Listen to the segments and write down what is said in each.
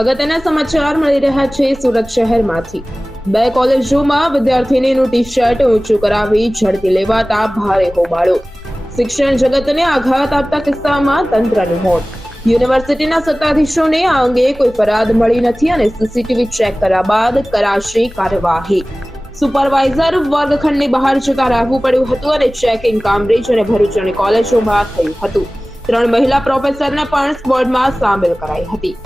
અગત્યના સમાચાર મળી રહ્યા છે સુરત શહેરમાંથી. બે કોલેજોમાં વિદ્યાર્થીનીનું ટી શર્ટ ઊંચું કરાવી ઝડપી લેવાતા ભારે હોબાળો. શિક્ષણ જગતને આઘાત આપતા કિસ્સામાં તંત્રનું હોટ યુનિવર્સિટીના સત્તાધીશોને આ અંગે કોઈ ફરિયાદ મળી નથી અને સીસીટીવી ચેક કર્યા બાદ કરાશે કાર્યવાહી. સુપરવાઇઝર વર્ગખંડની બહાર જતા રહેવું પડ્યું હતું અને ચેકિંગ કામરેજ અને ભરૂચની કોલેજોમાં થયું હતું. ત્રણ મહિલા પ્રોફેસરને પણ સ્ક્વોડમાં સામેલ કરાઈ હતી.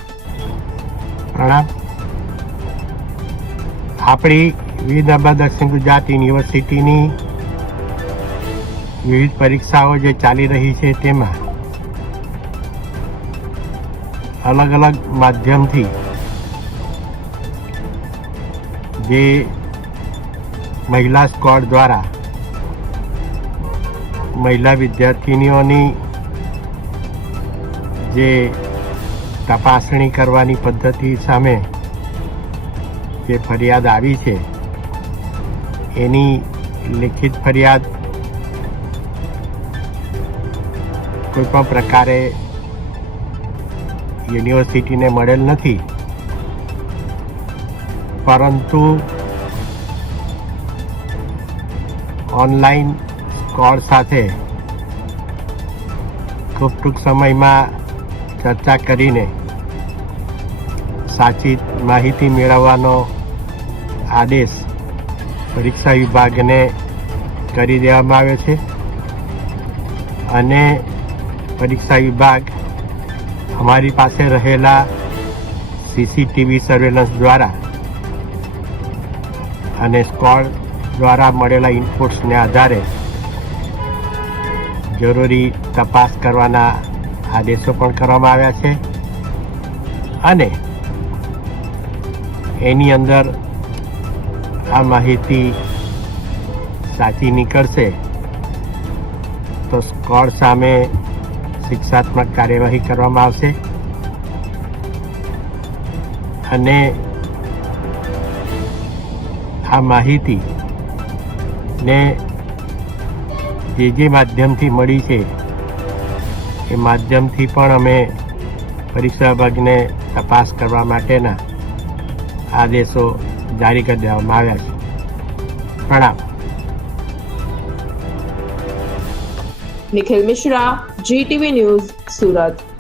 પ્રણામ આપણી વિવિધ દક્ષિણ ગુજરાત યુનિવર્સિટીની વિવિધ પરીક્ષાઓ જે ચાલી રહી છે તેમાં અલગ અલગ માધ્યમથી જે મહિલા સ્કોડ દ્વારા મહિલા વિદ્યાર્થીનીઓની જે તપાસણી કરવાની પદ્ધતિ સામે જે ફરિયાદ આવી છે, એની લિખિત ફરિયાદ કોઈ પણ પ્રકારે યુનિવર્સિટીને મળેલ નથી. પરંતુ ઓનલાઈન સ્કોર સાથે ખૂબ ટૂંક સમયમાં ચર્ચા કરીને સાચી માહિતી મેળવવાનો આદેશ પરીક્ષા વિભાગને કરી દેવામાં આવ્યો છે. અને પરીક્ષા વિભાગ અમારી પાસે રહેલા સીસીટીવી સર્વેલન્સ દ્વારા અને સ્કોડ દ્વારા મળેલા ઇનપુટ્સને આધારે જરૂરી તપાસ કરવાના આદેશો પણ કરવામાં આવ્યા છે. અને એની અંદર આ માહિતી સાચી નીકળશે તો સ્કોડ સામે શિક્ષાત્મક કાર્યવાહી કરવામાં આવશે? અને આ માહિતી ને જે જે માધ્યમથી મળી છે એ માધ્યમથી પણ અમે પરીક્ષા વિભાગને તપાસ કરવા માટેના આદેશો જારી કરી દેવામાં આવ્યા છે. પ્રણામ. Nikhil Mishra, GTV news Surat.